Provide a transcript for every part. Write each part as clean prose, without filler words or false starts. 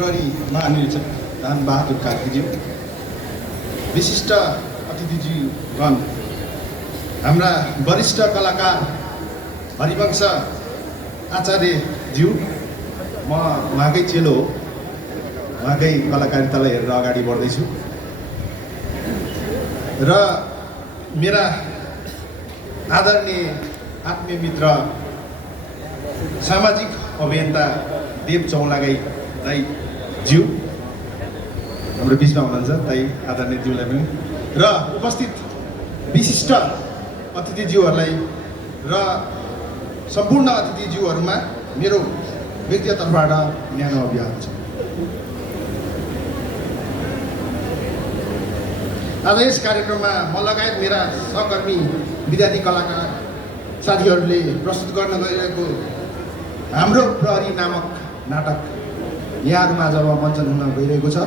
प्रहरी महानिरीक्षक धन बहादुर कार्कीज्यू, विशिष्ट अतिथिज्यूगण, हाम्रा वरिष्ठ कलाकार हरिवंश आचार्यज्यू, म उहाँकै चेलो हो, उहाँकै कलाकारितालाई हेरेर अगाडि बढ्दैछु र मेरा आदरणीय आत्मीय मित्र सामाजिक अभियन्ता देव चौलागाई दाइज्यू हाम्रो बिचमा हुनुहुन्छ, दाइ आदरणीय ज्यूलाई पनि र उपस्थित विशिष्ट अतिथिज्यूहरूलाई र सम्पूर्ण अतिथिज्यूहरूमा मेरो व्यक्तिगत तर्फबाट न्यानो अभिवादन छ। आज यस कार्यक्रममा म लगायत मेरा सहकर्मी विद्यार्थी कलाकार साथीहरूले प्रस्तुत गर्न गइरहेको हाम्रो प्रहरी नामक नाटक यहाँहरूमा जब मञ्चन हुन गइरहेको छ।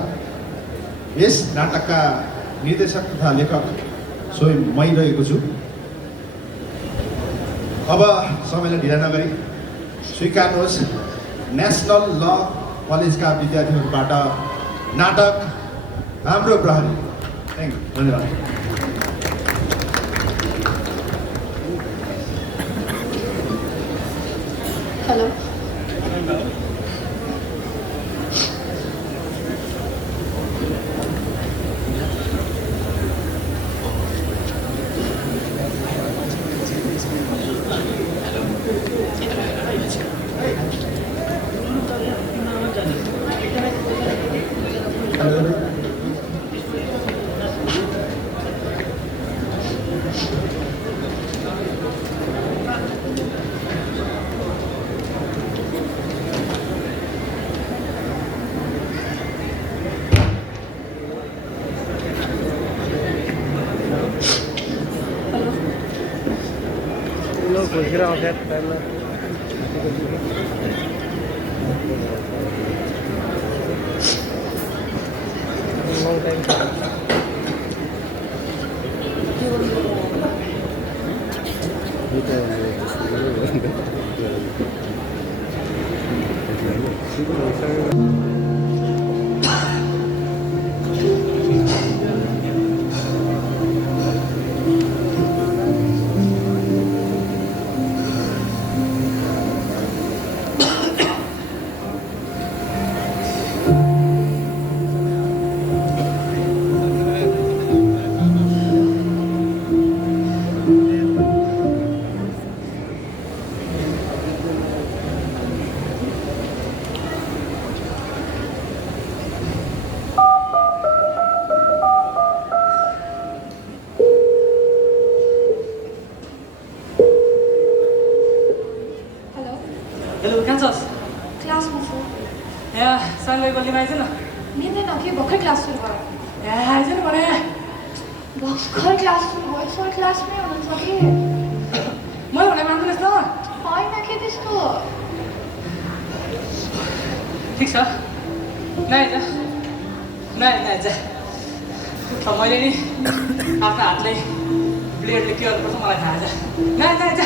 यस नाटकका निर्देशक तथा लेखक स्वयं मै रहेको छु। अब समयलाई ढिला नगरी स्वीकार्नुहोस् नेसनल ल कलेजका विद्यार्थीहरूबाट नाटक हाम्रो प्रहरी। थ्याङ्क यू, धन्यवाद। Hello, Kira oke, time long time. Hello, कहाँ छस्? क्लासमा छु। यहाँ सानलाई गल्लीमा आइज न। मिल्दैन कि भर्खर क्लास सुरु भयो। यहाँ आइज न भने। भर्खर क्लास सुरु भयो, सर क्लासमै हुनुहुन्छ कि? मैले भने मान्दैनस् त? होइन के त्यस्तो। ठिक छ, नआइज नआइज। मैले नि आफ्नो हातले ब्लेडले के गर्नुपर्छ मलाई थाहा छ। नआइज।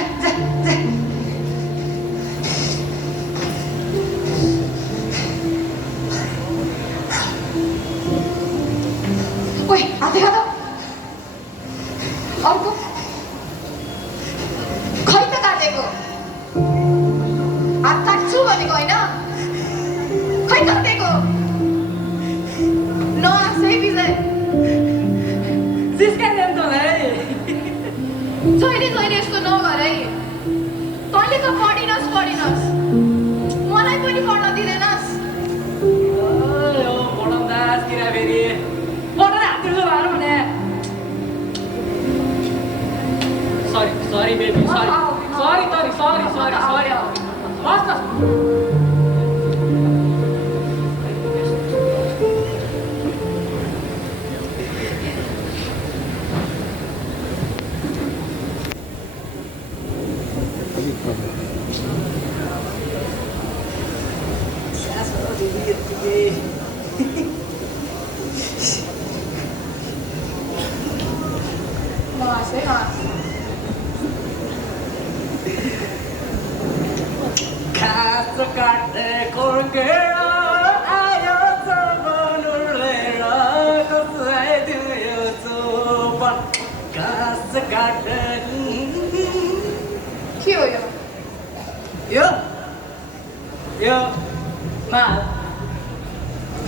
ओइ, हात देखा त। अर्को खै त काटेको। हात काट्छु भनेको होइन, खै काटेको। नहाँस है विजय। जिस्काइदिएँ नि तँलाई। जहिले यस्तो नगर है। तैँले त पढिनस्, मलाई पनि पढ्न दिँदैनस्। पढाउँदास किरा फेरि पढेर हात तिर्दो भएर भने। Sorry baby, sorry. बस न।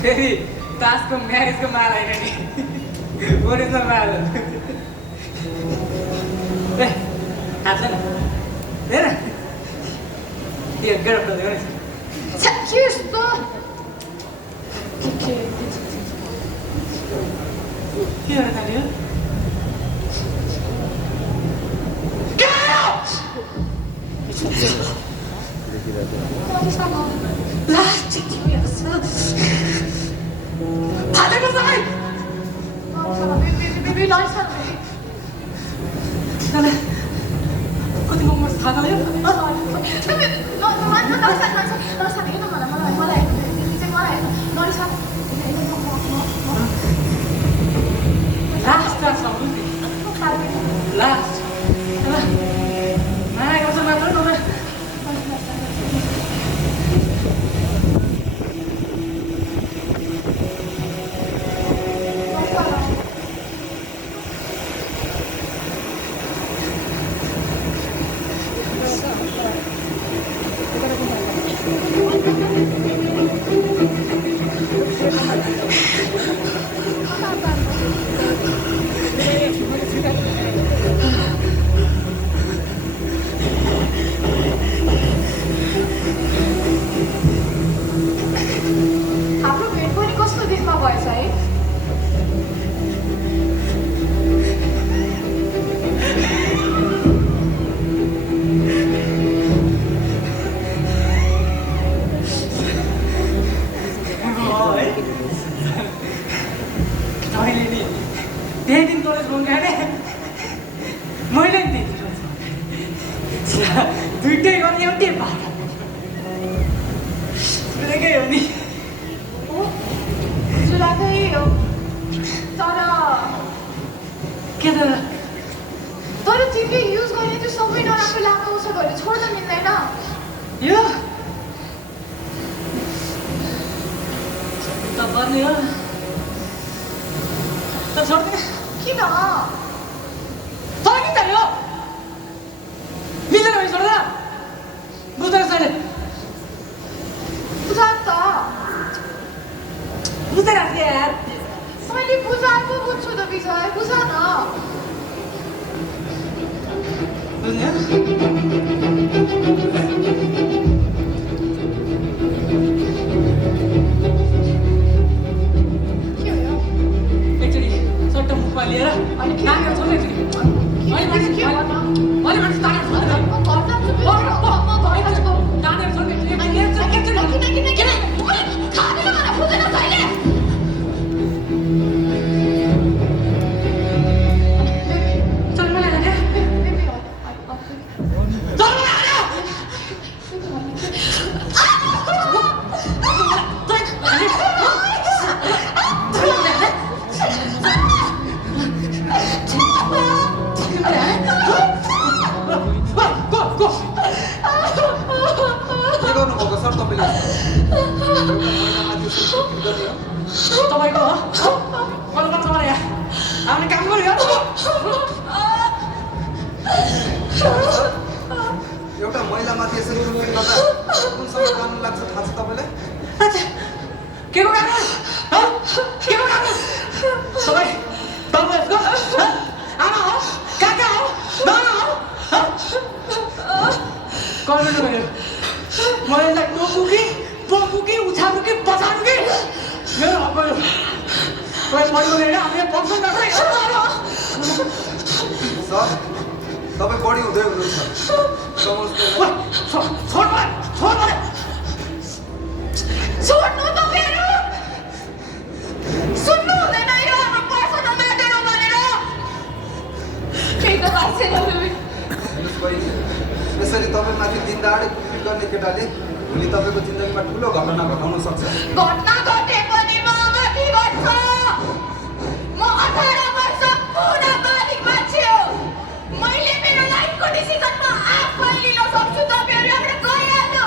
फेरि तासको म्यारेजको माल होइन नि ओरिजिनल माल हो ए हात न हेर यो गर्फ देऊ न के यस्तो के गर्न थाल्यो लास्ट फाटेको सबै बेबी लाइट्स आर कति मोमोस थाहा लाग्यो लास्ट लास्ट माया गर्छ मात्र तपाईँ हाम्रो भेट पनि कस्तो दिनमा भएछ है मैले नि त्यही दिन कलेज बन्द गरेँ मैले नि दुइटै गर्ने एउटै बाटो सुनेकै हो नि जुलाकै हो तर के त तर तिमीले युज गर्ने त्यो सबै नराम्रो लगाउँछ भने छोड्न मिल्दैन यो त पर्ने हो त छोड्दैन किन तर किन चाहियो मिल्दैन भने छोड्दैन बुझ्दैन छैन बुझान त बुझ्दैन यार मैले बुझाएको बुझ्छु त विजय बुझा न के हो यो? एकचोटि सट्ट मुखमा लिएर अनि के? नानीहरू छोड्नु एकचोटि अहिले मान्छे के भन्न? अहिले मान्छे तानेर छोड्दैन म घर जान्छु म घर जान्छु नानीहरू छोड्नु एकचोटि किन खाँदैन भनेर बुझेन तैँले चल मलाई हाल्यो बेबी हो चल मलाई हाल्यो के गर्नुभएको सर तपाईँले तपाईँको हो कल गर्छ मलाई यहाँ हामीले काम गर्यो एउटा महिलामाथि यसरी रुपिङ गर्दा कुनसँग कानुन लाग्छ थाहा छ तपाईँलाई अच्छा के को कानुन के को कानुन तपाईँ बाबुको आमा हो काका हो बाबा हो गर्नु भयो मलाई नबुकी बबुकी उछालु कि बचालु कि मेरो हक हो तपाईँ मैले लिएर हामीले बक्सन गर्दै सर तपाईँ बढी हुँदै हुनुहुन्छ छोड्नु तपाईँहरू सुन्नु हुँदैन यो हाम्रो पर्सनल म्याटर हो भनेर केही त भएको छैन बेबी हेर्नुहोस् बहिनी यसरी तपाईँमाथि दिनदाडै कुटपिट गर्ने केटाले भोलि तपाईँको जिन्दगीमा ठुलो घटना घटाउन सक्छ घटना घटे पनि म माथि घट्छ म 18 वर्ष पुरा बालिक मान्छे हो मैले मेरो लाइफको डिसिजनमा आफै लिन सक्छु तपाईँहरू एउटा गइहाल्नु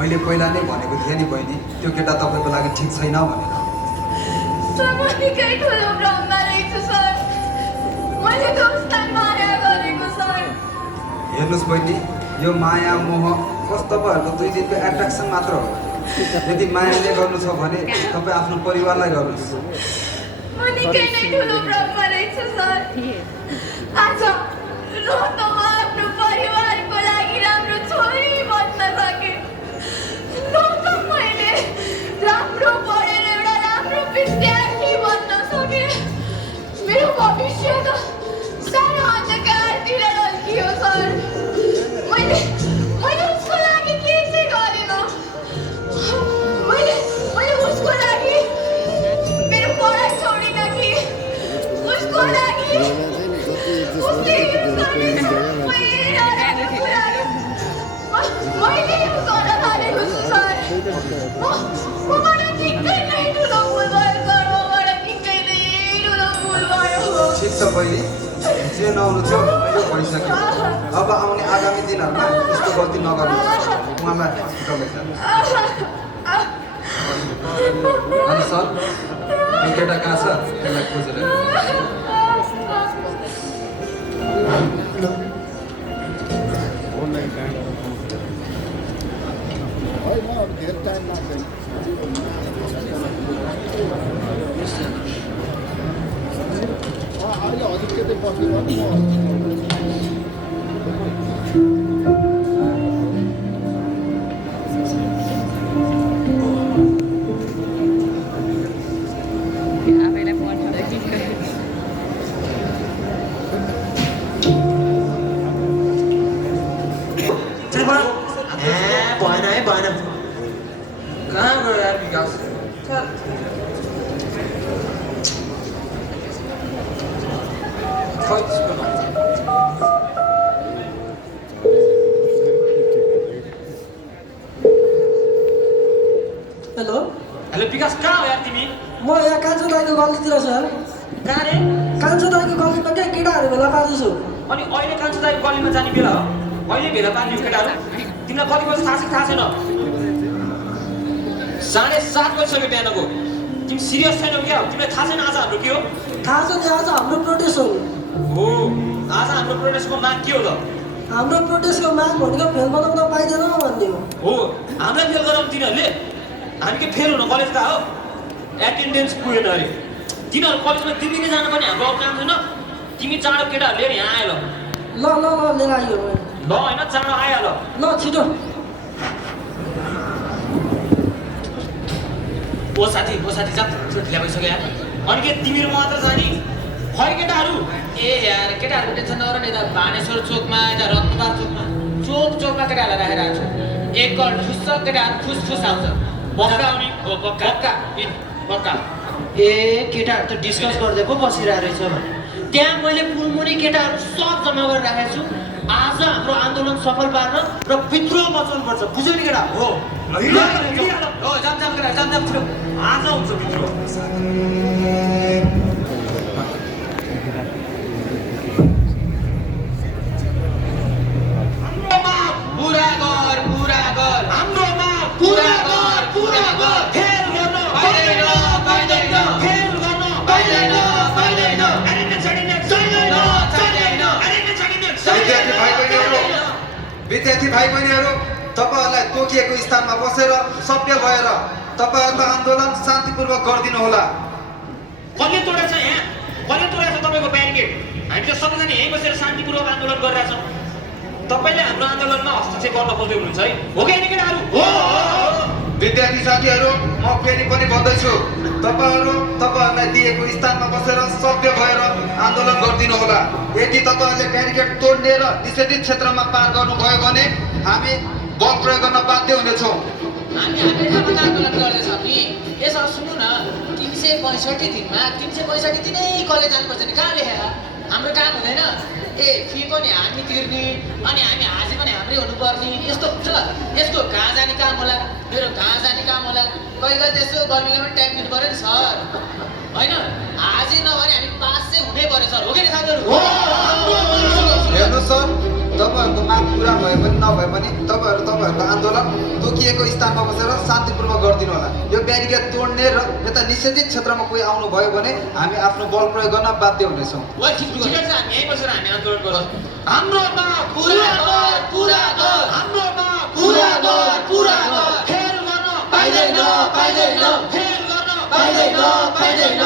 मैले पहिला नै भनेको थिएँ नि बहिनी, त्यो केटा तपाईँको लागि ठिक छैन भनेर। हेर्नुहोस् बहिनी, यो माया मोह बस तपाईँहरूको 2 दिनको एट्र्याक्सन मात्र हो। यदि मायाले गर्नु छ भने तपाईँ आफ्नो परिवारलाई गर्नुहोस्। राम्रो पढेर एउटा राम्रो विद्यार्थी बन्न सके। मेरो भविष्य त सानो अन्धकारतिर ढल्कियो सर। मैले उसको लागि के चाहिँ गरेन। मैले उसको लागि मेरो पढाइ छोडिन कि उसको लागि उसले युज गर्ने सबै नराम्रो कुराहरू मैले युज गर्न थालेको छु सर। मबाट ठिकै नै ठुलो भुल भयो सर। मबाट ठिकै नै ठुलो भुल भयो। ठिक छ बहिनी, जे नहुनु थियो त्यो भइसक्यो। अब आउने आगामी दिनहरूमा यस्तो गल्ती नगर्नुहोस्। उहाँलाई हस्पिटल लैजानु। अनि सर, यो केटा कहाँ छ? त्यसलाई खोजेर अहिले अधिक चाहिँ बस्नु विकास सर खै त्यसको हेलो हेलो विकास कहाँ हो यार तिमी म यहाँ कान्छो दाईको गल्लीतिर सर कहाँ रे कान्छो दाईको गल्लीमा क्या केटाहरू भेला पार्दैछु अनि अहिले कान्छो दाइको गल्लीमा जाने बेला हो अहिले भेला पार्ने हो केटाहरू तिमीलाई कति बजी थाहा छ कि थाहा छैन 7:30 बजिसक्यो बिहानको तिमी सिरियस छैनौ क्या तिमीलाई थाहा छैन आज हाम्रो के हो थाहा छ नि आज हाम्रो प्रोटेस्ट हो हो आज हाम्रो प्रोटेस्टको माग के हो त हाम्रो प्रोटेस्टको माग भनेको फेल बनाउन पाइँदैन भन्ने हो हामीलाई फेल गराउनु तिनीहरूले हामी के फेल हुन कलेजका हो एटेन्डेन्स पुगेन अरे तिनीहरू कलेजमा दिल्ली नै जानु पनि हाम्रो अब काम छैन तिमी चाँडो केटाहरू लिएर यहाँ आयो ल ल ल लिएर आइयो ल होइन चाँडो आइहाल ल छिटो ओ साथी जा ढिला भइसक्यो यार अनि के तिमीहरू मात्र जाने खै केटाहरू ए यार केटाहरूको टेन्सन नगर न यता बानेश्वर चोकमा यता रत्नपाल चोकमा चोकमा केटाहरूलाई राखेर आएको छु एक कल ठुस्छ केटाहरू ठुस आउँछ पक्का आउने हो पक्का पक्का ए केटाहरू त डिस्कस गर्दै पो बसिरहेको रहेछ भने त्यहाँ मैले पुलमुनि केटाहरू सब जम्मा गरेर राखेको छु आज हाम्रो आन्दोलन सफल पार्न र विद्रोह बचाउनु पर्छ बुझ्यौ नि केटा हो हो जाम केटा जाम छिटो आज हुन्छ विद्रोह पुरा गर हाम्रो माग पुरा गर फेल गर्न पाइदैन फेल गर्न पाइदैन अरे छैन विद्यार्थी भाइ बहिनीहरू तपाईँहरूलाई तोकिएको स्थानमा बसेर सभ्य भएर तपाईँहरूको आन्दोलन शान्तिपूर्वक गरिदिनु होला कसले तोडेछ यहाँ कसले तोडेछ तपाईँको ब्यारिकेड हामी त सबैजना यहीँ बसेर शान्तिपूर्वक आन्दोलन गरिरहेछौँ तपाईँले हाम्रो आन्दोलनमा हस्तक्षेप गर्न खोज्दै हुनुहुन्छ है हो कि होइन केटाहरू हो विद्यार्थी साथीहरू म फेरि पनि भन्दैछु तपाईँहरूलाई दिएको स्थानमा बसेर सभ्य भएर आन्दोलन गरिदिनु होला यदि तपाईँहरूले ब्यारिकेड तोड्ने र निषेधित क्षेत्रमा पार गर्नुभयो भने हामी बल प्रयोग गर्न बाध्य हुनेछौँ हामी ठाउँमा आन्दोलन गर्दैछौँ नि यसो सुन्नु न 365 दिनमा 365 दिनै कलेज जानुपर्छ नि कहाँ लेखेर हाम्रो काम हुँदैन ए फी पनि हामी तिर्ने अनि हामी हाजी पनि हाम्रै हुनुपर्ने यस्तो हुन्छ यसको कहाँ जाने काम होला मेरो कहाँ जाने काम होला कहिले कहिले त्यसो गर्मीलाई पनि टाइम दिनु पऱ्यो नि सर होइन हाजी नभने हामी पास चाहिँ हुनै पऱ्यो सर हो कि नि साथीहरू हेर्नु सर तपाईँहरूको माग पुरा भए पनि नभए पनि तपाईँहरूको आन्दोलन तोकिएको स्थानमा बसेर शान्तिपूर्वक गरिदिनु होला यो ब्यारिकेड तोड्ने र यता निषेधित क्षेत्रमा कोही आउनुभयो भने हामी आफ्नो बल प्रयोग गर्न बाध्य हुनेछौँ ठिकै छ हामी यहीँ बसेर हामी आन्दोलन गरौँ हाम्रो माग पुरा गर हाम्रो माग पुरा गर फेल गर्न पाइदैन फेल गर्न पाइदैन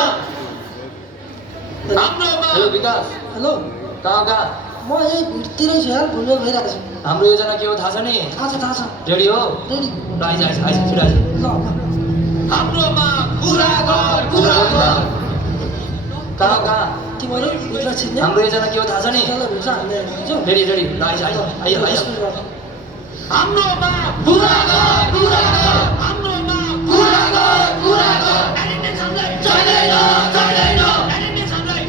हाम्रो माग हेलो विकास हेलो कहाँ म यही भिडतिरै छु यार भुल्यो भइरहेको छु हाम्रो योजना के हो थाहा छ नि थाहा छ रेडी हो रेडी ल आइज छिटो आइज ल हाम्रो माग पुरा गर कहाँ तिमीहरू भित्र छिर्ने हाम्रो योजना के हो थाहा छ नि तल भित्र हाल्ने बुझ्यौ रेडी ल आइज आइज हाम्रो माग पुरा गर हाम्रो माग पुरा गर एटेन्डेन्स हामीलाई चाहिँदैन एटेन्डेन्स हामीलाई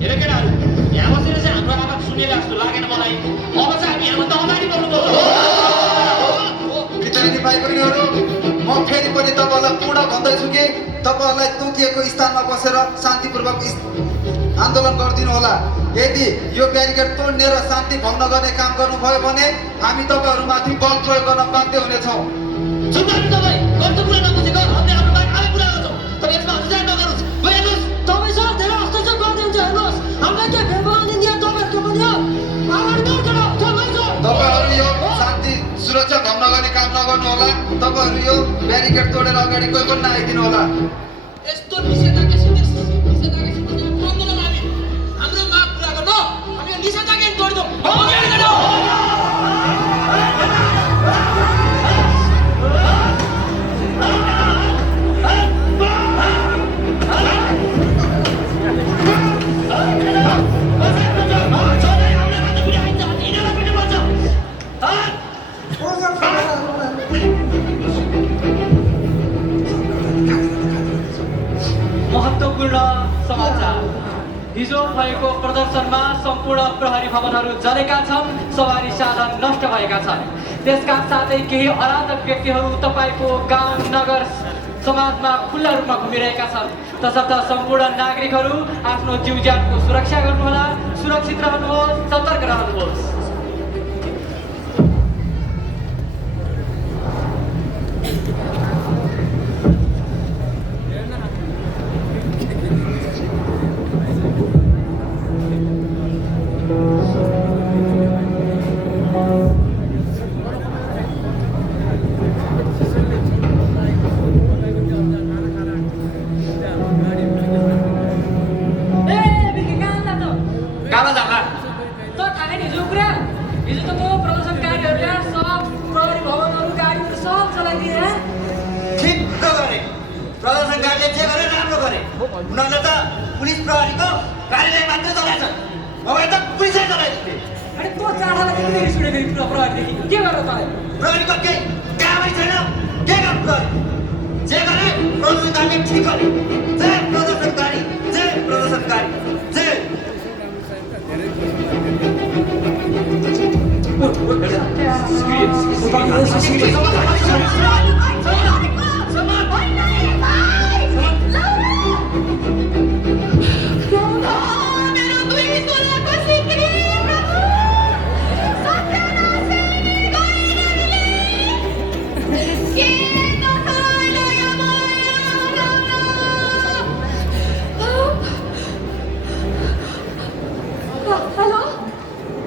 हेर केटाहरू यहाँ बसेर चाहिँ हाम्रो आवाज सुनेर जस्तो लागेन मलाई अब चाहिँ हामी यहाँभन्दा अगाडि बढ्नुपर्छ विद्यार्थी भाइ बहिनीहरू म फेरि पनि तपाईँहरूलाई पुनः भन्दैछु कि तपाईँहरूलाई तोकिएको स्थानमा बसेर शान्तिपूर्वक आन्दोलन गरिदिनु होला यदि यो ब्यारिकेड तोड्ने र शान्ति भङ्ग गर्ने काम गर्नुभयो भने हामी तपाईँहरूमाथि बल प्रयोग गर्न बाध्य हुनेछौँ सुन्नु तपाईँ गर्नु कुरा नबुझेको हामीले हाम्रो माग आफै पुरा गर्छौँ तर यसमा हस्ताक्षर नगर्नुहोस् हेर्नुहोस् तपाईँ सर धेरै हस्तक्षेप गरिदिन्छ हेर्नुहोस् हामीलाई के फेल बनाउने दिया तपाईँहरूको पनि हो अगाडि बढ्नु तपाईँहरू यो शान्ति सुरक्षा भङ्ग गर्ने काम नगर्नु होला तपाईँहरू यो ब्यारिकेड तोडेर अगाडि कोही पनि नआइदिनु होला यस्तो निषेधाज्ञा आन्दोलन हामी हाम्रो माग पुरा गर्नु हामी निषेधाज्ञा तोड्छौँ सम्पूर्ण प्रहरी भवनहरू जलेका छन्, सवारी साधन नष्ट भएका छन्। त्यसका साथै केही अराजक व्यक्तिहरू तपाईँको गाउँ नगर समाजमा खुल्ला रूपमा घुमिरहेका छन्। तसर्थ सम्पूर्ण नागरिकहरू आफ्नो जीव ज्यानको सुरक्षा गर्नुहोला, सुरक्षित रहनुहोस्, सतर्क रहनुहोस्। उनीहरूले त पुलिस प्रहरीको कार्यालय मात्रै चलाएछन्, मोबाइल त पुलिसै चलाइदिन्थे। अरे तो चाँडालाई किन रिस उठेको नि प्रहरीदेखि? के गर्नु तँलाई? प्रहरीको केही कामै छैन, के गर्नु प्रहरी? जे गरे प्रदर्शनकारीले ठिक गरे। जय प्रदर्शनकारी, जय प्रदर्शनकारी, जय।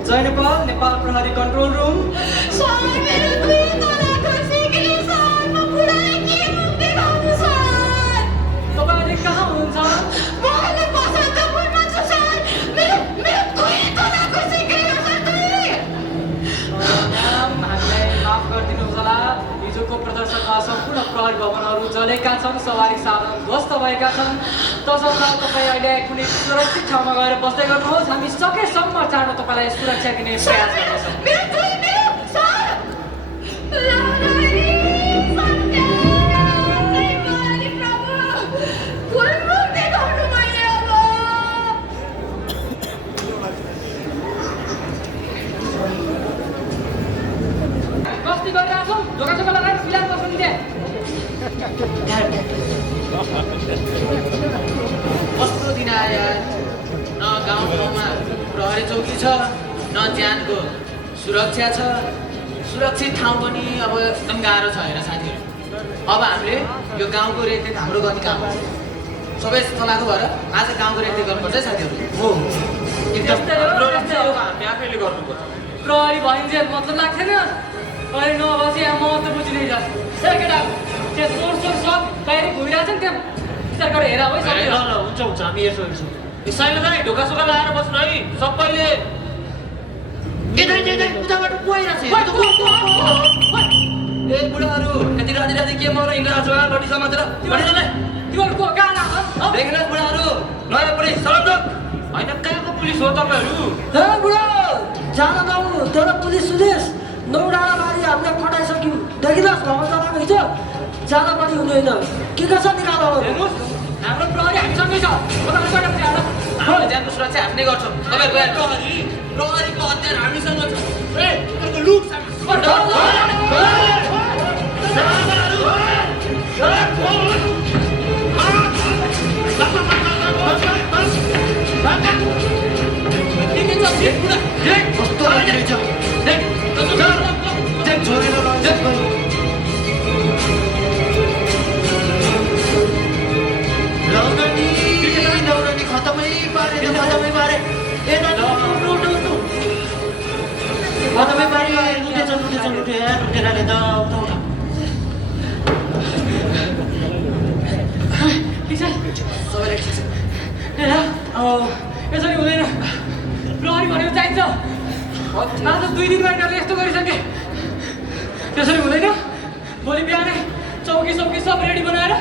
जयनेपाल नेपाल प्रहरी कन्ट्रोल रुम। तपाईँले कहाँ हुनुहुन्छ? हामीलाई माफ गरिदिनुहोस् होला। हिजोको प्रदर्शनमा सम्पूर्ण प्रहरी भवनहरू जलेका छन्, सवारी साधन ध्वस्त भएका छन्। तसर्थ तपाईँ अहिले कुनै सुरक्षित ठाउँमा गएर बस्दै गर्नुहोस्। हामी सकेसम्म चाँडो तपाईँलाई सुरक्षा दिने प्रयास गर्नेछौँ। कस्ती गरिरहेको छौँ, ढोका चोका लगाएर फिलहाल बस्नु नि त्यहाँ। कस्तो दिन आयो यार। न गाउँ ठाउँमा प्रहरी चौकी छ, न ज्यानको सुरक्षा छ। सुरक्षित ठाउँ पनि अब एकदम गाह्रो छ हेर साथीहरू। अब हामीले यो गाउँको रेखदेख हाम्रो गर्ने काम हो। सबै चलाएको भएर आज गाउँको रेखदेख गर्नुपर्छ है साथीहरू। हो त्यस्तै हो, त्यस्तै हो। हामी आफैले गर्नुपर्छ। प्रहरी भइन्जेल मतलब लाग्थेन। अहिले नबसी अब म त बुझिँदै जान्छ। ए केटा, त्यो सोर सब बाहिर घुमिरहेको छ नि, त्यहाँ विचार गरेर हेर है ल सबैले। ल हुन्छ हुन्छ हामी हेर्छौँ। साइलो दाइ ढोका सोका लगाएर बस्नु है सबैले। उताबाट गइरहेको छ। ए बुढाहरू यति राति राति के मरेर हिँडिरहेको छ लडी समातेर तिमीहरू को कहाँ लाग्छ? देख्न बुढाहरू नयाँ पुलिस सडक होइन कहाँको पुलिस हो तपाईँहरू? ए बुढो जान जाऊ तेरो पुलिस सुलिस नौडाँडा बारी हामीले खटाइसक्यौँ। देखिनुहोस् घरमा चलाएको हिजो जान पनि हुँदैन। के छ निकालो। हेर्नुहोस् हाम्रो प्रहरी हामीसँगै छ। हाम्रो ज्यानको सुरक्षा हामीले गर्छौँ। तपाईँहरूको प्रहरीको हतियार हामीसँग छ। ए तपाईँको लुट यसरी हुँदैन। प्रहरी भनेको चाहिन्छ। आज 2 दिन गरेर यस्तो गरिसके। त्यसरी हुँदैन। भोलि बिहानै चौकी सब रेडी बनाएर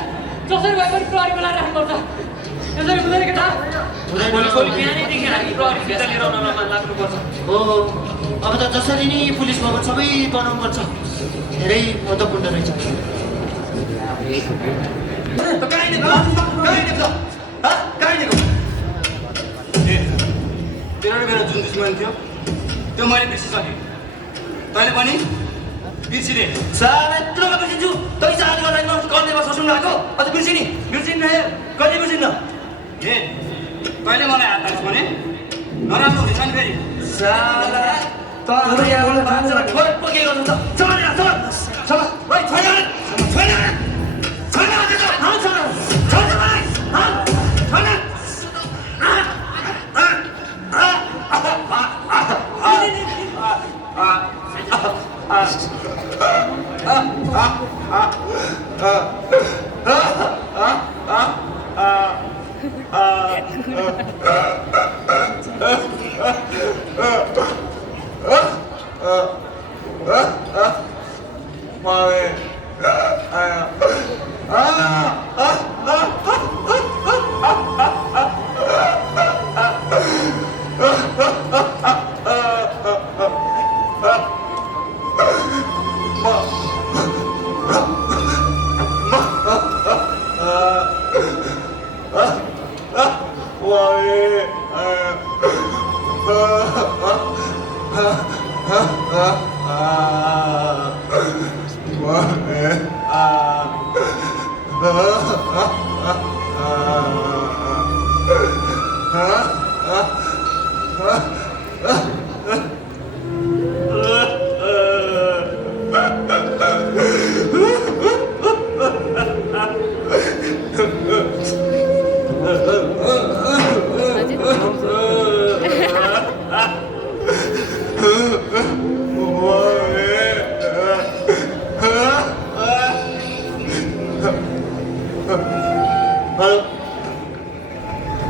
जसरी भए पनि प्रहरी बनाएर राख्नुपर्छ। यसरी हुँदैन केटा। भोलि बिहानैदेखि हामी प्रहरी फिर्ता लिएर आउनमा लाग्नुपर्छ। हो अब त जसरी नै पुलिस भवन सबै बनाउनुपर्छ। धेरै महत्त्वपूर्ण रहेछ। तिनीहरू मेरो जुन दुश्मन थियो त्यो मैले बिर्सिसकेँ। तैँले पनि बिर्सिने। साला यत्रो बिर्सिन्छु तै चाहने गर्दा गर्ने बस सुन्नु भएको अझ बिर्सिनी बिर्सिन्न कहिले बिर्सिन्न ए तैँले मलाई हात हाल्छ भने नराम्रो हुन्छ नि फेरि। साला तँहरू यहाँबाट भान्सेर खोइ पो के गर्नु त चल यहाँ चल चल भाइ छोड छोड छोड हाँ छोड छोड भाइ हाँ छोड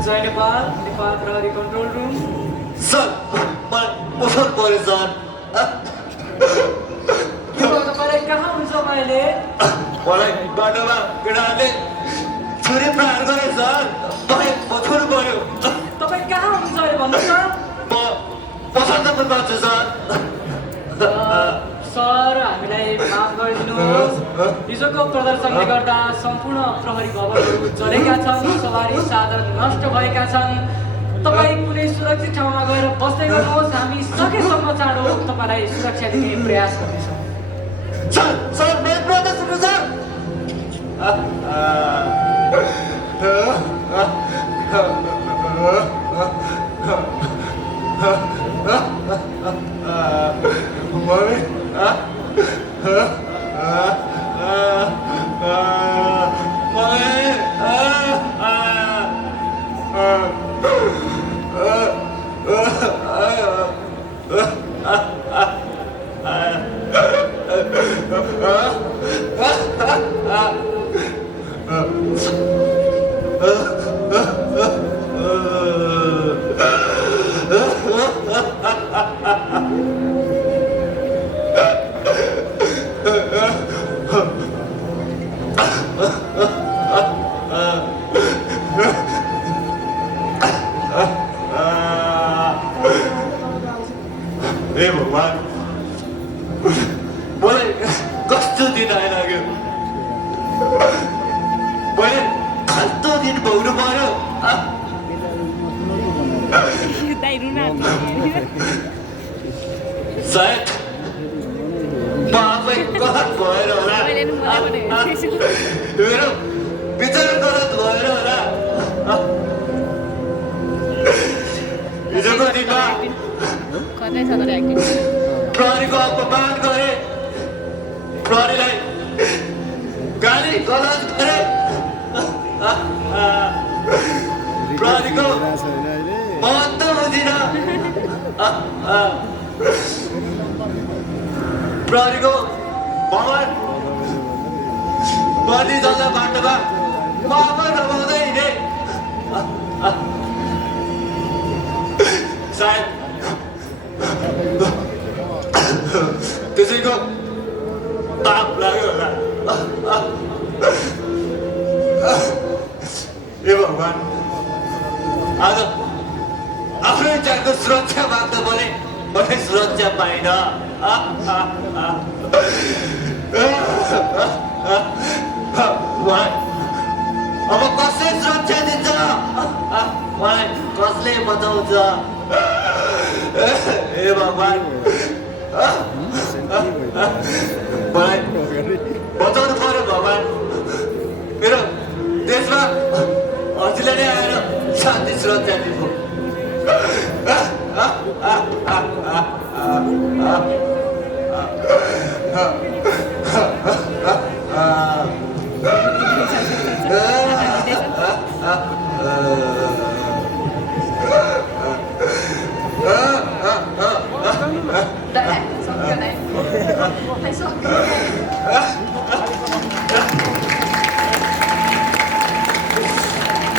जय नेपाल नेपाल प्रहरी कन्ट्रोल रुम सर मलाई पसल पऱ्यो सर तपाईँ कहाँ हुन्छ मैले मलाई बाटोमा केटाहरूले छुरी प्रहार गरे सर मलाई पछुनु पऱ्यो तपाईँ कहाँ हुन्छ अहिले भन्नुहोस् न म पसल दफ्तरमा छु सर सर हामीलाई माफ गरिदिनुहोस् हिजोको प्रदर्शनले गर्दा सम्पूर्ण प्रहरी भवनहरू जलेका छन् सवारी साधन नष्ट भएका छन् तपाईँ कुनै सुरक्षित ठाउँमा गएर बस्दै गर्नुहोस् हामी सकेसम्म चाँडो तपाईँलाई सुरक्षा दिने प्रयास गर्नेछौँ सर सर मेरो प्रदर्शन सुन्नु सर हे भगवान् मलाई कस्तो दिन आइलाग्यो मैले कस्तो दिन भोग्नु पर्यो सायद म आफै गलत भएर होला मेरो विचार गलत भएर होला हिजोको दिनमा प्रहरीको अपमान गरे प्रहरीलाई गाली गलत गरे प्रहरीको महत्त्व बुझिन प्रहरीको भवन बढी जग्गा बाटोमा म आफै रमाउँदै हिँडेँ सायद त्यसैको ताप लाग्यो होला ए भगवान् आज आफ्नै ज्यानको सुरक्षा माग्दा पनि मैले सुरक्षा पाइनँ अब कसले सुरक्षा दिन्छ मलाई कसले बचाउँछ भगवान् मलाई बचाउनु पर्यो भगवान् मेरो देशमा हजुरले नै आएर शान्ति सुरक्षा दिनु Đấy, xong cái này. Hãy xong cái này.